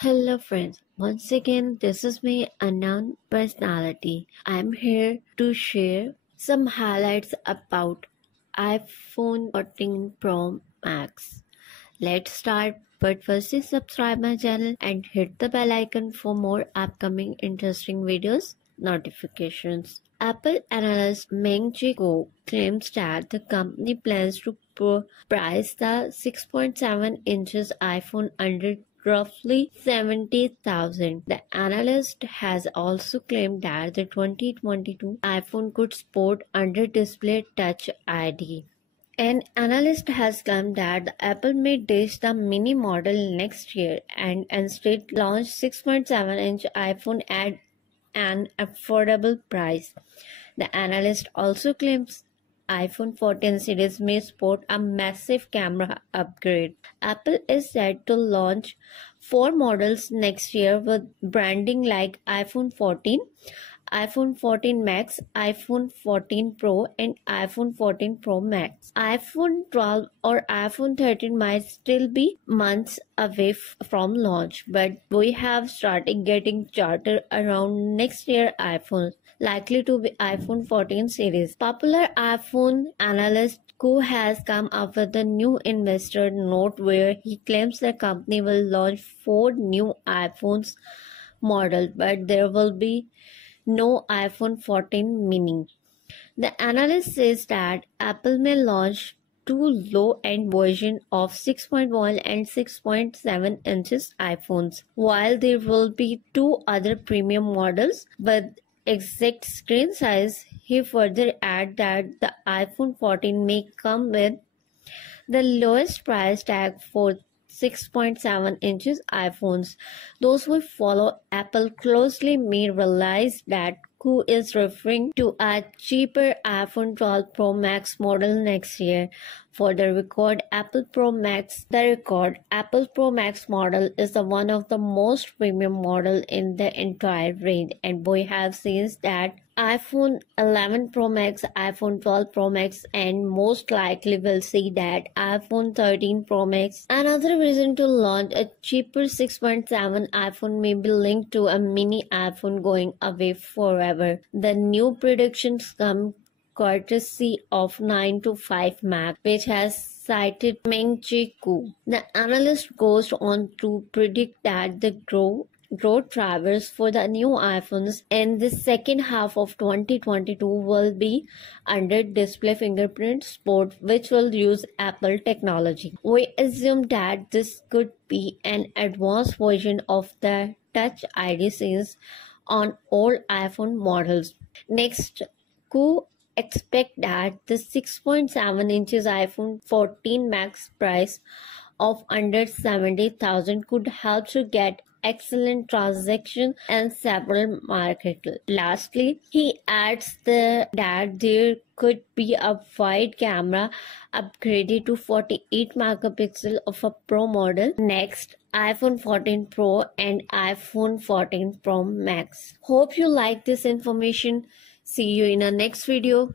Hello friends, once again this is me, unknown personality. I'm here to share some highlights about iPhone 14 Pro Max. Let's start, but firstly subscribe my channel and hit the bell icon for more upcoming interesting videos notifications. Apple analyst Meng-Chi Kuo claims that the company plans to price the 6.7 inches iPhone under roughly 70,000. The analyst has also claimed that the 2022 iPhone could sport under-display Touch ID. An analyst has claimed that the Apple may ditch the mini model next year and instead launch 6.7-inch iPhone at an affordable price. The analyst also claims iPhone 14 series may sport a massive camera upgrade. Apple is set to launch 4 models next year with branding like iPhone 14, iPhone 14 Max, iPhone 14 Pro, and iPhone 14 Pro Max. iPhone 12 or iPhone 13 might still be months away from launch, but we have started getting chatter around next year iPhones, likely to be iPhone 14 series. Popular iPhone analyst Kuo has come up with a new investor note where he claims the company will launch 4 new iPhones models, but there will be no iPhone 14 mini. The analyst says that Apple may launch 2 low-end versions of 6.1 and 6.7 inches iPhones, while there will be 2 other premium models with exact screen size. He further adds that the iPhone 14 may come with the lowest price tag for 6.7 inches iPhones. Those who follow Apple closely may realize that Kuo is referring to a cheaper iPhone 12 Pro Max model next year. For the record, Apple Pro Max model is one of the most premium model in the entire range, and we have seen that iPhone 11 Pro Max, iPhone 12 Pro Max, and most likely will see that iPhone 13 Pro Max. Another reason to launch a cheaper 6.7 iPhone may be linked to a mini iPhone going away forever. The new predictions come courtesy of 9 to 5 Mac, which has cited Meng-Chi Kuo. The analyst goes on to predict that the growth drivers for the new iPhones in the second half of 2022 will be under-display fingerprint support, which will use Apple technology. We assume that this could be an advanced version of the Touch ID seen on old iPhone models. Next, Kuo expect that the 6.7 inches iPhone 14 Max price of under 70,000 could help to get excellent transaction and several markets. Lastly, he adds that there could be a wide camera upgraded to 48 megapixel of a Pro model next iPhone 14 Pro and iPhone 14 Pro Max. Hope you like this information. See you in our next video.